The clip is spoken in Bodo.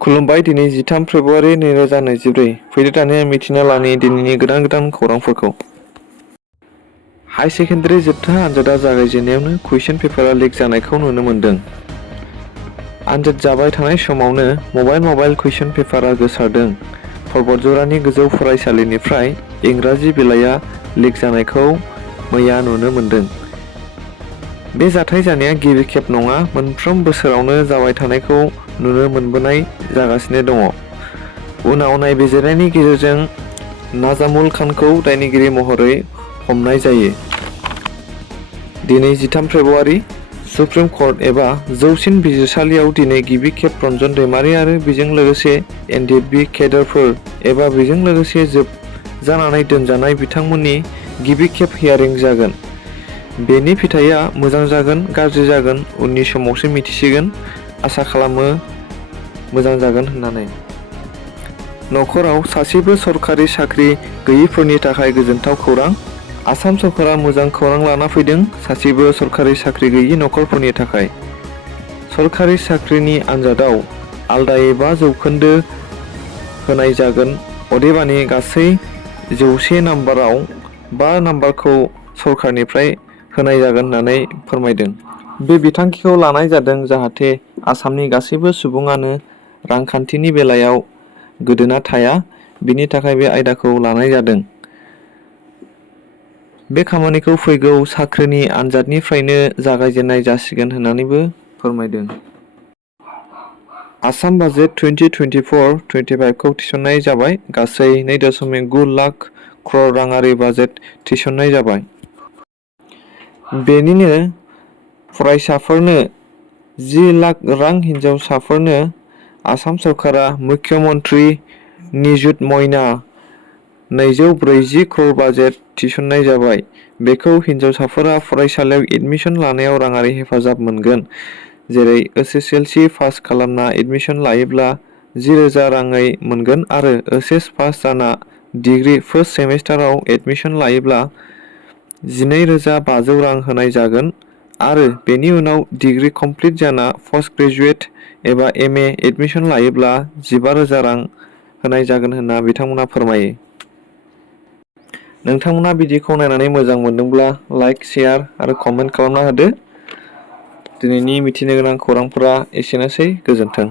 खुलुमबाय दिनै 13 फेब्रुआरि 2024 फैदो दानिया मिथिना लानि दिनैनि गोदान खौरांफोरखौ। हाई सेकेन्डारि जोबथा आनजादा जागायजेननायावनो कुइसन पेपारा लिक जानायखौ नुनो मोन्दों। आनजाद जाबाय थानाय समावनो मबाइल कुइसन पेपारा गोसारदों। पर्बतजरानि गोजौ फरायसालिनिफ्राय इंराजि बिलाइया लिक जानायखौ मैया नुनो मोन्दों। बे जाथाय जानाया गिबि खेब नङा, मोनफ्रोम बोसोरावनो जाबाय थानायखौ नुनो मोनबोनाय जागासिनो दङ। उनाव नायबिजिरनायनि गेजेरजों नाजामुल खानखौ दायनिगिरि महरै हमनाय जायो। दिनै 13 फेब्रुआरि सुप्रिम कर्ट एबा जौसिन बिजिरसालियाव दिनै गिबि खेब रन्जन दैमारि आरो बेजों लोगोसे एनडिएफबि केडारफोर एबा बेजों लोगोसे जानानै दोनजानाय बिथांमोननि गिबि खेब हियारिं जागोन। बेनि फिथाइया मोजां जागोन गाज्रि जागोन उननि समावसो मिथिसिगोन। आसा खालामो मोजां जागोन होननानै। नखराव सासेबो सरखारि साख्रि गैयैफोरनि थाखाय गोजोनथाव खौरां। आसाम सरकारा मोजां खौरां लाना फैदों सासेबो सरखारि साख्रि गैयि नखरफोरनि थाखाय। सरखारि साख्रिनि आनजादाव आलदायै 5 जौखोन्दो होनाय जागोन। अदेबानि गासै 100 नाम्बाराव 5 नाम्बारखौ सरकारनिफ्राय होनाय जागोन होननानै फोरमायदों। बे बिथांखिखौ लानाय जादों जाहाथे आसामनि गासैबो सुबुङानो रांखान्थिनि बेलायाव गोदोना थाया, बिनि थाखाय बे आयदाखौ लानाय जादों। बे खामानिखौ फैगौ साख्रिनि आनजादनिफ्रायनो जागायजेननाय जासिगोन होननानैबो फोरमायदों। आसाम बाजेट 2024-25 खौ थिसननाय जाबाय। गासै 2.9 लाख क्रर राङारि बाजेट थिसननाय जाबाय। बेनिनो फरायसाफोरनो 10 लाख रां, हिनजावसाफोरनो आसाम सरकारा मुख्यमन्त्री निजुत मयना 240 क्रर बाजेट थिसननाय जाबाय। बेखौ हिनजावसाफोरा फरायसालियाव एडमिसन लानायाव राङारि हेफाजाब मोनगोन। जेरै एसएसएलसि पास खालामना एडमिसन लायोब्ला 10,000 राङै मोनगोन आरो एचएस पास जाना डिग्री फार्स्ट सेमेस्टाराव एडमिसन लायोब्ला 12,500 रां होनाय जागोन आरो बेनि उनाव डिग्री कमप्लिट जाना पोस्ट ग्रेजुएट एबा एमए एडमिसन लायोब्ला 15,000 रां होनाय जागोन होनना बिथांमोना फोरमायो। नोंथांमोना भिडिअखौ नायनानै मोजां मोनदोंब्ला लाइक, शेयार आरो कमेन्ट खालामना होदो। दिनैनि मिथिनो गोनां खौरांफोरा एसेनोसै। गोजोन्थों।